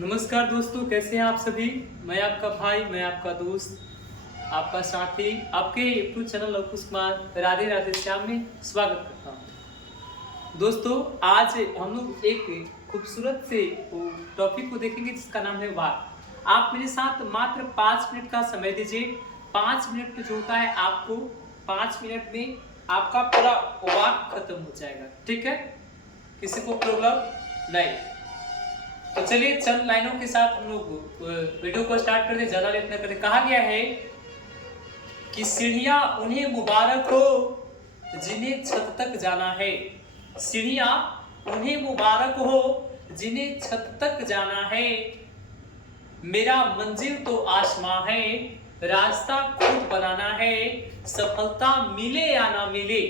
नमस्कार दोस्तों, कैसे हैं आप सभी। मैं आपका भाई, मैं आपका दोस्त, आपका साथी, आपके यूट्यूब चैनल लवकुश कुमार राधे राधे श्याम में स्वागत करता हूं। दोस्तों, आज हम लोग एक खूबसूरत से टॉपिक को देखेंगे जिसका नाम है वाक। आप मेरे साथ मात्र 5 मिनट का समय दीजिए। 5 मिनट जो होता है, आपको 5 मिनट में आपका पूरा वाक खत्म हो जाएगा। ठीक है, किसी को प्रॉब्लम नहीं। तो चलिए चंद लाइनों के साथ हम लोग वीडियो को स्टार्ट करते, ज्यादा लेट न करें। कहा गया है कि सीढ़ियां उन्हें मुबारक हो जिन्हें छत तक जाना है। सीढ़ियां उन्हें मुबारक हो जिन्हें छत तक जाना है। मेरा मंजिल तो आसमां है, रास्ता खुद बनाना है। सफलता मिले या ना मिले,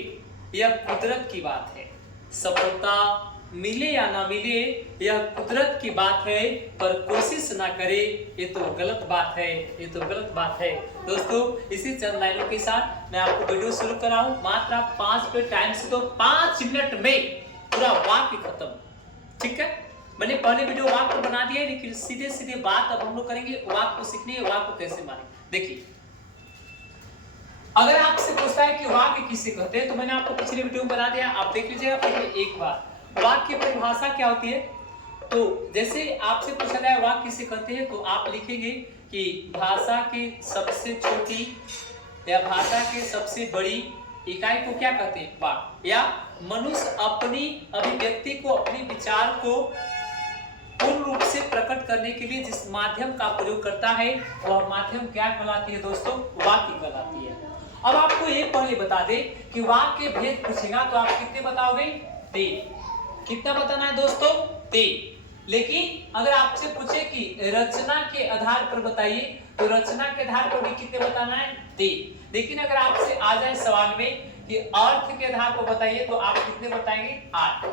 यह कुदरत की बात है। सफलता मिले या ना मिले, यह कुदरत की बात है। पर कोशिश ना करे, ये तो गलत बात है, ये तो गलत बात है। दोस्तों, इसी चंद लाइनों के साथ मैं आपको वीडियो शुरू कर रहा हूं। मात्र आप 5 मिनट टाइम से, तो 5 मिनट में पूरा वाक्य खत्म। ठीक है, मैंने पहले वीडियो वाक्य बना दिया है, लेकिन सीधे सीधे बात अब हम लोग करेंगे वाक्य को सीखने, वाक्य को कैसे माने। देखिए, अगर आपसे पूछता है कि वाक्य किसे कहते हैं, तो मैंने आपको पिछले वीडियो में बना दिया, आप देख लीजिएगा पहले एक बार। वाक्य की परिभाषा क्या होती है, तो जैसे आपसे पूछा गया वाक्य किसे कहते हैं, तो आप लिखेंगे कि भाषा की सबसे छोटी या भाषा की सबसे बड़ी इकाई को क्या कहते हैं, वाक्य। या मनुष्य अपनी अभिव्यक्ति को, अपने विचार को पूर्ण रूप से प्रकट करने के लिए जिस माध्यम का प्रयोग करता है, वह माध्यम क्या कहलाती है दोस्तों, वाक्य कहलाती है। अब आपको ये पहले बता दे कि वाक्य भेद पूछेगा तो आप कितने बताओगे, 3। कितना बताना है दोस्तों, 3। लेकिन अगर आपसे पूछे कि रचना के आधार पर बताइए, तो रचना के आधार पर भी कितने बताना है, 3। लेकिन अगर आपसे आ जाए सवाल में कि अर्थ के आधार पर बताइए, तो आप कितने बताएंगे, 8।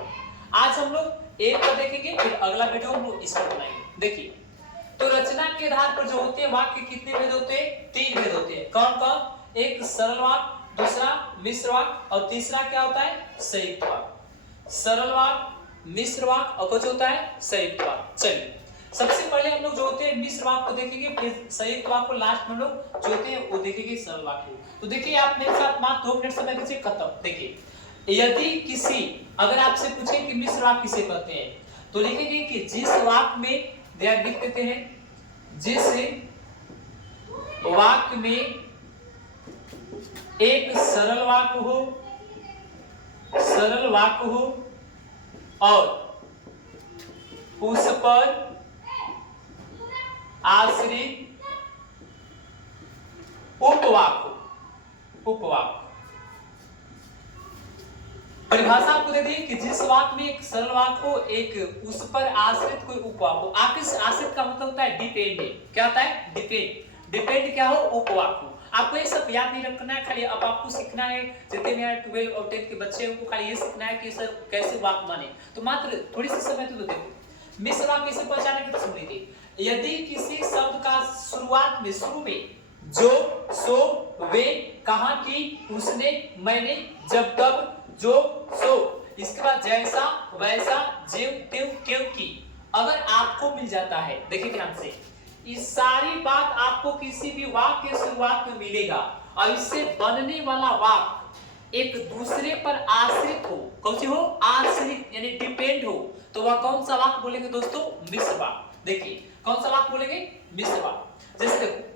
आज हम लोग एक पर देखेंगे, फिर अगला वीडियो हम लोग इस पर बनाएंगे। देखिए, तो रचना के आधार पर जो होते हैं वाक्य, कितने भेद होते हैं, 3 भेद होते हैं। कौन कौन, एक सरल वाक्य, दूसरा मिश्र वाक्य, और तीसरा क्या होता है, संयुक्त वाक्य। सरल वाक्य, मिश्र वाक्य और कुछ होता है संयुक्त वाक्य। चलिए, सबसे पहले हम लोग जो होते हैं मिश्र वाक्य को देखेंगे, फिर संयुक्त वाक्य को लास्ट में हम लोग जो होते हैं वो देखेंगे सरल वाक्य। तो देखिए, आप मेरे साथ मात्र 2 मिनट समय दीजिए, खत्म। देखिए, यदि किसी, अगर आपसे पूछे कि मिश्र वाक्य किसे कहते हैं, तो लिखेंगे कि जिस वाक्य में, ध्यान लिख देते हैं, जिस वाक्य में एक सरल वाक्य हो, सरल वाक्य हो, और उस पर आश्रित उपवाक्य हो। उपवाक्य परिभाषा आपको दे दी कि जिस वाक्य में एक सरल वाक्य हो, एक उस पर आश्रित कोई उपवाक्य हो। आश्रित का मतलब होता है डिपेंडेंट। क्या होता है, डिपेंड। डिपेंड क्या हो, उपवाक्य हो। आपको ये सब याद नहीं रखना है, खाली अब आपको सीखना है। जितने भी 12 और 10 के बच्चे हैं, उनको खाली ये सीखना है कि सब कैसे वाक्य माने। तो मात्र थोड़ी सी समय तो देखो। मिश्र वाक्य कैसे पहचाने की, तो सुन लीजिए। यदि किसी शब्द का शुरुआत में, शुरू में जो, सो, वे, कहा कि, उसने, मैंने, जब, तब, जो, सो, इसके बाद जैसा, वैसा, ज्यों, त्यों, क्योंकि, अगर आपको मिल जाता है, देखिए ध्यान से, ये सारी बात आपको किसी भी वाक्य के शुरुआत में मिलेगा, और इससे बनने वाला वाक्य एक दूसरे पर आश्रित हो। कौन सी हो, आश्रित, यानी डिपेंड हो, तो वह कौन सा वाक्य बोलेंगे दोस्तों, मिश्र वाक्य। देखिए, कौन सा वाक्य बोलेंगे, मिश्र वाक्य। जैसे देखो,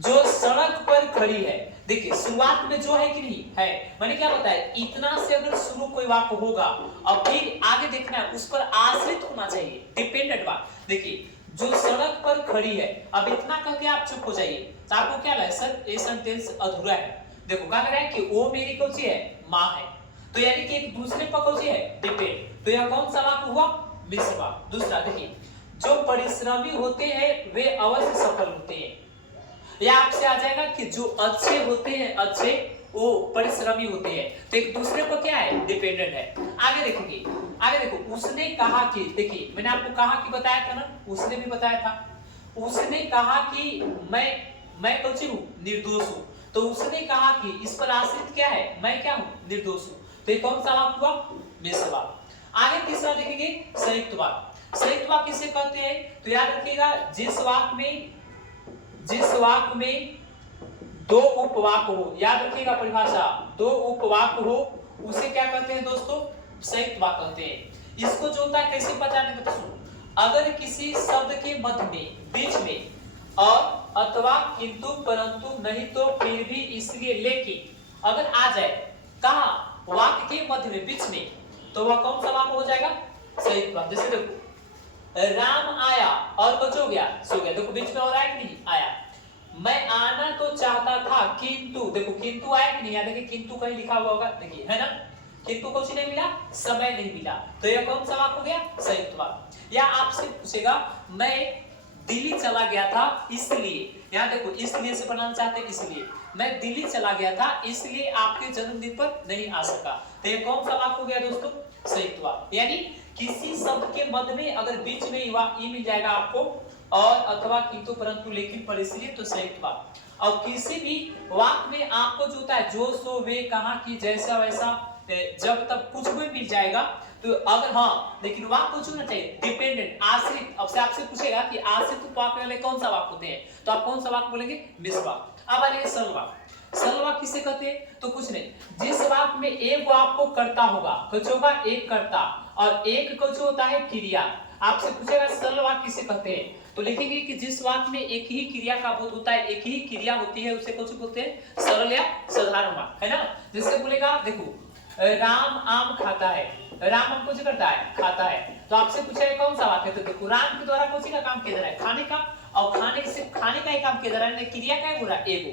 जो सड़क पर खड़ी है, देखिए शुरुआत में जो है कि नहीं है, मैंने क्या बताया, इतना से अगर शुरू कोई वाक्य होगा और फिर आगे देखना है, उस पर आश्रित होना चाहिए, डिपेंडेंट वाक्य। देखिए, जो सड़क पर खड़ी है, अब इतना करके आप चुप हो जाइए, तो आपको क्या लगे, सर ये सेंटेंस अधूरा है। देखो क्या कर रहा है कि वो मेरी कौन सी है, माँ है, तो यानी कि एक दूसरे पर कौन सी है, डिपेंड। तो यह कौन सा वाक्य हुआ, मिश्र वाक्य। दूसरा देखिए, जो परिश्रमी होते हैं वे अवश्य सफल होते हैं। या आपसे आ जाएगा कि जो अच्छे होते हैं, अच्छे वो परिश्रमी होते हैं, तो एक दूसरे पर क्या है, डिपेंडेंट है। आगे देखेंगे, आगे देखो, उसने कहा कि, देखिए मैंने आपको कहा कि बताया था ना, उसने भी बताया था। उसने कहा कि मैं कौन सी हूं, निर्दोष हूं, तो उसने कहा कि इस पर आश्रित क्या है, मैं क्या हूं, निर्दोष हूं। तो ये कौन सा वाक्य हुआ, मिश्र वाक्य। आगे तीसरा देखेंगे, संयुक्त वाक्य। संयुक्त वाक्य किसे कहते हैं? तो याद रखिएगा, जिस वाक्य में दो उपवाक्य हो, याद रखिएगा परिभाषा, दो उपवाक्य हो उसे क्या कहते हैं दोस्तों? संयुक्त वाक्य कहते हैं। इसको जो होता है कैसे पहचानने का, अगर किसी शब्द के मध्य में, बीच में और अथवा किंतु परंतु नहीं तो फिर भी इसलिए लेकिन अगर आ जाए, कहा वाक्य के मध्य में, बीच में, तो वह कौन सा वाक्य हो जाएगा? संयुक्त वाक्य। जैसे देखो, राम आया और कुछ हो गया, सो गया। देखो बीच में और आया कि नहीं? आया। मैं आना तो चाहता था किंतु, देखो किंतु आया कि नहीं? या देखिए किंतु कहीं लिखा हुआ होगा, देखिए है ना, किंतु कुछ नहीं मिला, समय नहीं मिला, तो यह कौन सा वाक्य हो गया? संयुक्त वाक्य। या आपसे पूछेगा, मैं दिल्ली चला गया था इसलिए, यहाँ देखो इसलिए से बनाना चाहते हैं, इसलिए मैं दिल्ली चला गया था इसलिए आपके जन्मदिन पर नहीं आ सका, तो यह कौन सा वाक्य हो गया दोस्तों? संयुक्त वाक्य। यानी किसी शब्द के मध्य में अगर बीच में ई मिल जाएगा आपको, और अथवा किंतु परंतु लेकिन पर इसलिए, तो संयुक्त वाक्य। और किसी भी वाक्य में आपको जो होता है, जो सो वे कहा कि जैसा वैसा जब तक कुछ भी मिल जाएगा, तो अगर हाँ, लेकिन वाक्य कुछ होना चाहिए डिपेंडेंट, आश्रित। अब से आपसे पूछेगा कि आश्रित वाक्य वाले कौन सा वाक्य होते हैं, तो आप कौन सा वाक्य बोलेंगे? मिश्र वाक्य। अब आ रहे सरल वाक्य। सरल वाक्य किसे कहते हैं? तो कुछ नहीं, जिस वाक्य में एक आपको करता होगा, कुछ होगा एक करता, और एक कुछ होता है क्रिया। आपसे पूछेगा सरल वाक्य किसे कहते हैं, तो लिखेंगे कि जिस वाक्य में एक ही क्रिया का बोध होता है, एक ही क्रिया होती है, उसे कुछ बोलते हैं सरल या साधारण वाक्य, है ना। जैसे बोलेगा, देखो राम आम खाता है, राम आम कुछ करता है, खाता है, तो आपसे पूछेगा कौन सा वाक्य है, तो देखो राम के द्वारा कौन का काम किया जा रहा है? खाने का, और खाने से खाने का ही काम किया जा रहा है, क्रिया क्या है? बोला एगो।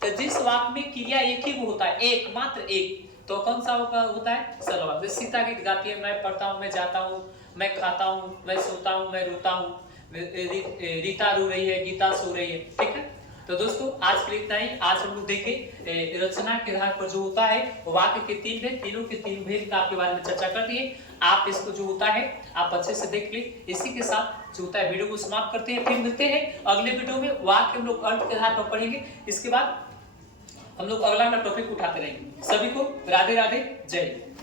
तो जिस वाक्य में क्रिया एक ही वो होता है, एक मात्र एक, तो कौन सा होता है? सरल वाक्य। जैसे सीता गीत गाती है, मैं पढ़ता हूँ, मैं जाता हूँ, मैं खाता हूँ, मैं सोता हूँ, मैं रोता हूँ, रीता रो रही है, गीता सो रही है, ठीक है। तो दोस्तों आज के लिए इतना ही। आज हम लोग देखे रचना के आधार पर जो होता है वाक्य के तीन भेद, तीनों के तीन भेद का आपके बारे में चर्चा कर दिए। आप इसको जो होता है आप अच्छे से देख ले। इसी के साथ जो होता है वीडियो को समाप्त करते हैं, फिर मिलते हैं अगले वीडियो में। वाक्य हम लोग अर्थ के आधार पर पढ़ेंगे, इसके बाद हम लोग अगला का टॉपिक उठाते रहेंगे। सभी को राधे राधे, जय हिंद।